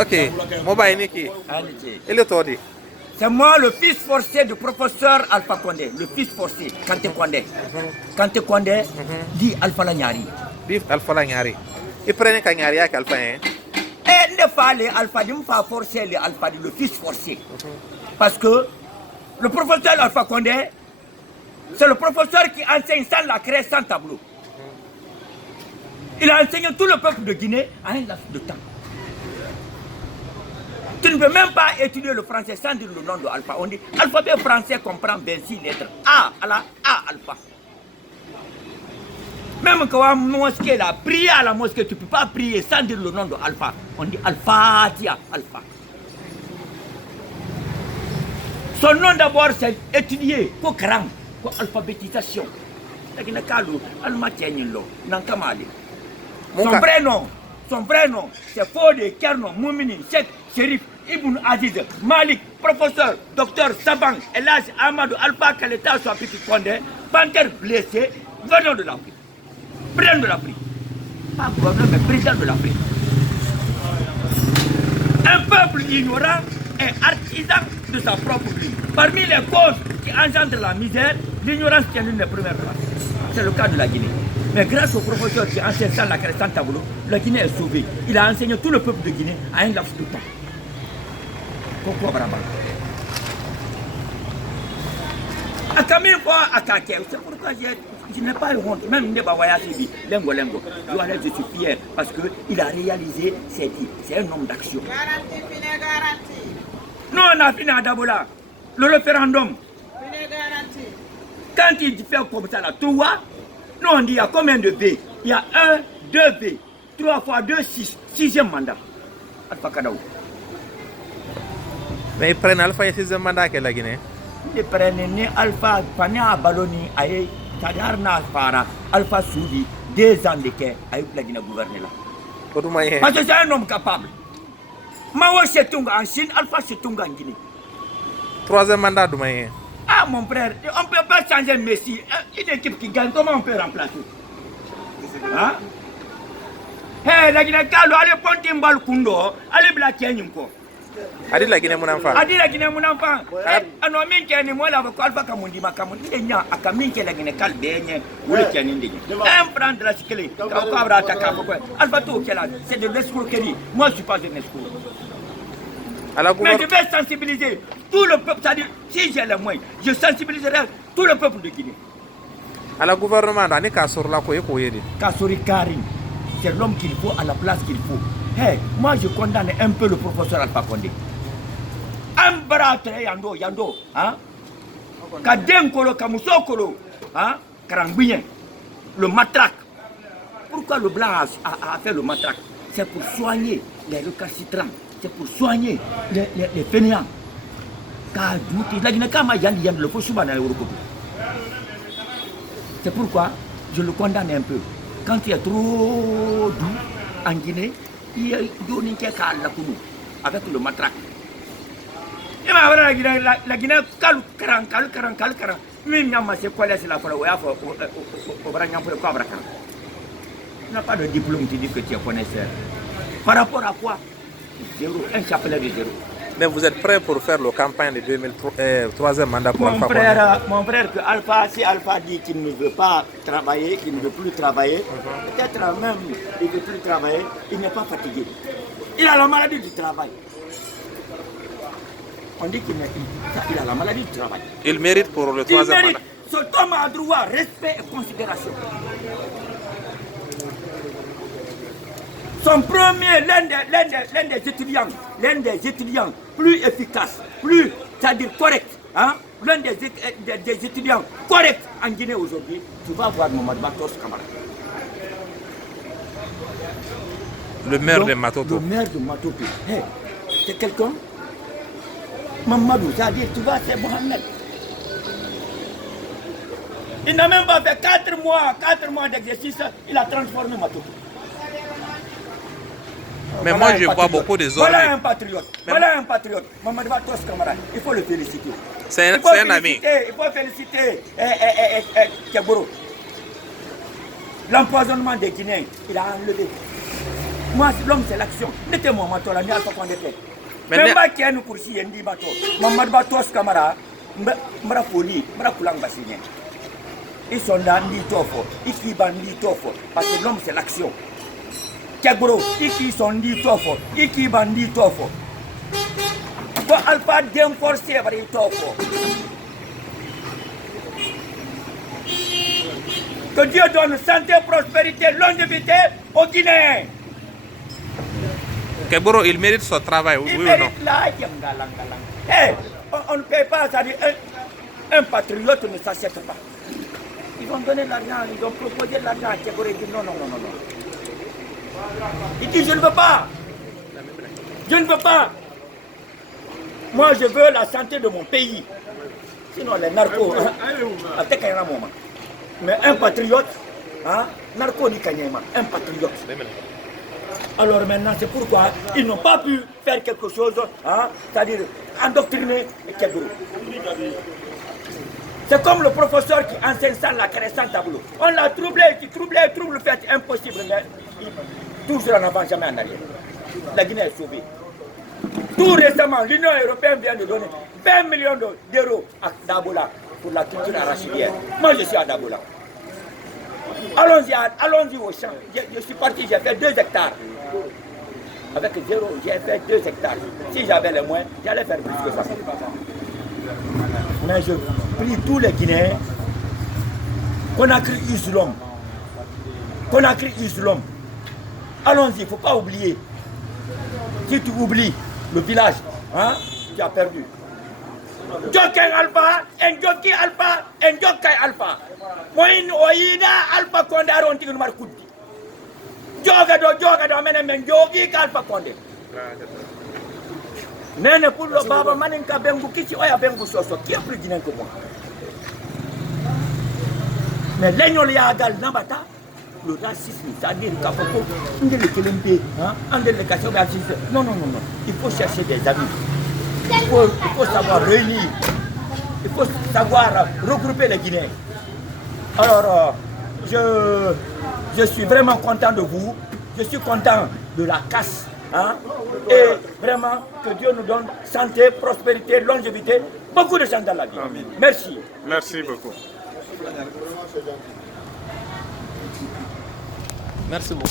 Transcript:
Ok, Mobile Niki. Il est tordu. C'est moi le fils forcé du professeur Alpha Condé, le fils forcé, Kanté Condé. Kanté Condé dit Alpha Lagnari. Dit Alpha Lagnari. Il prenait Kagnari avec Alpha. Et ne pas les Alpha, il ne pas forcer les Alpha, le fils forcé. Parce que le professeur Alpha Condé, c'est le professeur qui enseigne sans la craie, sans tableau. Il a enseigné tout le peuple de Guinée à un laps de temps. Tu ne peux même pas étudier le français sans dire le nom de Alpha. On dit alphabet français comprend 26 lettres. A à la A Alpha. Même quand on mosquée là, prier à la mosquée, tu ne peux pas prier sans dire le nom de Alpha. On dit Alpha, tia, Alpha. Son nom d'abord c'est étudier, Kokran, alphabétisation. Son vrai nom, c'est Fodé Kerno Moumini Cheikh Chérif Ibn Aziz Malik, professeur, docteur Sabang, Elage Amadou Alpha Kaleta Soapiti Condé, bancaire blessé, venant de l'Afrique. Président de l'Afrique. Pas gouverneur, mais président de l'Afrique. Un peuple ignorant est artisan de sa propre vie. Parmi les causes qui engendrent la misère, l'ignorance tient l'une des premières places. C'est le cas de la Guinée. Mais grâce au professeur qui enseigne sans la craie, sans tableau, la Guinée est sauvée. Il a enseigné tout le peuple de Guinée à un laps de temps. Pourquoi Brabant? À combien de fois à Kaké? C'est pourquoi je n'ai pas eu honte. Même Ndeba Wayasibi, Lengo Lengo, je suis fier parce qu'il a réalisé ses dits. C'est un homme d'action. Nous, on a fini à Dabola, le référendum. Quand il fait comme ça, là, toi, nous on dit il y a combien de V? Il y a 1, 2 V, 3 fois 2, 6, 6e mandat. Alpha Kadaou. Mais ils prennent Alpha et 6e mandat que la Guinée. Ils prennent Alpha, Pania Baloni, Aye, Tadarna Fara, Alpha Soudi, 2 ans de quai, Aye, la Guinée gouverner là. Parce que c'est un homme capable. Mawa Chetunga en Chine, Alpha Chetunga en Guinée. 3e mandat du moyen. Ah mon frère, on ne peut pas changer Messi. Une équipe qui gagne, comment on peut remplacer? Hein? Hé, la Guinée, allez prendre un bal Kundo, allez blaquer un peu. Adi la Guinée mon enfant. Adi la Guinée mon enfant. Ano min kene mo la ko alfa kamundi makamundi nya akamin ke la Guinée kal benye wole kene ndigi. Un franc de la sikele. Ka ko abra ataka ko. Alfa to kela, c'est de l'escroquerie. Moi je suis pas un escroc. Mais je vais sensibiliser tout le peuple, c'est-à-dire si j'ai les moyens, je sensibiliserai tout le peuple de Guinée. À la gouvernement, on a Kassor la Kassori Karim, c'est l'homme qu'il faut à la place qu'il faut. Hey, moi je condamne un peu le professeur Alpha Condé. Ambratre yando, hein? Kadenkolo, Kamusokolo, hein? Karambouyen, le matraque. Pourquoi le blanc a fait le matraque? C'est pour soigner les récalcitrants. C'est pour soigner les fainéants. C'est pourquoi je le condamne un peu. Quand il est trop doux en Guinée, il y a avec le matraque. Et la Guinée, il n'a pas de diplôme qui dit que tu es connaisseur. Par rapport à quoi? Zéro, un chapelet de zéro. Mais vous êtes prêt pour faire la campagne de 2003e mandat pour Alpha Condé? Mon frère, que Alpha, si Alpha dit qu'il ne veut pas travailler, qu'il ne veut plus travailler, peut-être même il ne veut plus travailler, il n'est pas fatigué. Il a la maladie du travail. On dit qu'il a la maladie du travail. Il mérite pour le 3e mandat. Cet homme a droit, respect et considération. Son premier, l'un des étudiants plus efficaces, plus, c'est-à-dire correct, hein? L'un des étudiants corrects en Guinée aujourd'hui, tu vas voir Mohamed Batos Kamara. Le maire de Matoto. Le maire de Matoto. Hey, c'est quelqu'un? Mamadou, c'est-à-dire, tu vois, c'est Mohamed. Il n'a même pas fait 4 mois d'exercice, il a transformé Matoto. Mais voilà, moi je vois beaucoup de hommes. Voilà un patriote. Voilà un patriote. Mamadou Batos Kamara, il faut le féliciter. C'est un ami. Il faut féliciter Keboro. L'empoisonnement des Guinéens, il a enlevé. Moi, l'homme, c'est l'action. Mettez-moi ma tola, Alpha Condé. Mais Même pas qu'il y a une course, il y a une bateau. Maman Batos Camara, Mara Foli, Mara Koulang Bassine. Ils sont là, ni tofo, ils ban ni tofo, parce que l'homme, c'est l'action. Kagoro, ils sont ni tofo, ils ban ni tofo. Pour Alpha d'enforcer avec les tofo. Que Dieu donne santé, prospérité, longévité aux Guinéens. Keboro, il mérite son travail, oui ou non? Hey, on ne paye pas, ça dit un patriote ne s'achète pas. Ils ont donné l'argent, ils ont proposé l'argent à Keboro, il dit non. Il dit je ne veux pas. Je ne veux pas. Moi je veux la santé de mon pays. Sinon les narcos, mais un patriote, hein, narco ni kanyema, un patriote. Alors maintenant, c'est pourquoi ils n'ont pas pu faire quelque chose, hein, c'est-à-dire endoctriner Keboro. C'est comme le professeur qui enseigne sans la création tableau. On l'a troublé, trouble, fait impossible, mais toujours en avant, jamais en arrière. La Guinée est sauvée. Tout récemment, l'Union européenne vient de donner 20 millions d'euros à Dabola pour la culture arachidière. Moi, je suis à Dabola. Allons-y au champ. Je suis parti, j'ai fait 2 hectares. Avec 0, j'ai fait 2 hectares. Si j'avais les moyens, j'allais faire plus que ça. Mais je prie tous les Guinéens. Conakry Islom. Conakry Islom. Allons-y, il ne faut pas oublier. Si tu oublies le village, hein, tu as perdu. Joken Alpha, Njoki Alpha, Njokai Alpha. Moin Oida Alpha Condé Aronti Marcoudi. Joga do menen Jogi Alpha Condé. Nene pour le baba Maninka Bengu Kichi Oya Bengu Soso, qui est plus guinéen que moi. Mais l'aignol Yagal Nambata, le racisme, c'est-à-dire Kapoko, non, il faut chercher des amis. Il faut savoir réunir. Il faut savoir regrouper les Guinéens. Alors, je suis vraiment content de vous. Je suis content de la casse. Hein? Et vraiment, que Dieu nous donne santé, prospérité, longévité, beaucoup de chance dans la vie. Amen. Merci. Merci beaucoup. Merci beaucoup.